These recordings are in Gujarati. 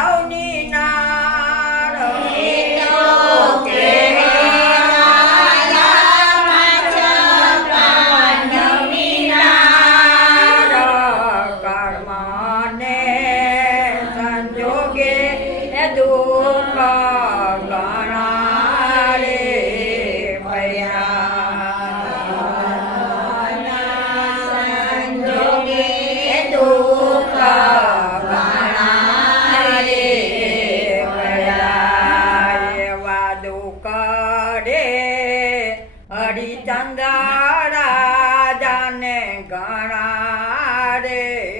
out ચંદા રાજાને ઘણા રે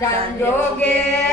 संजोगे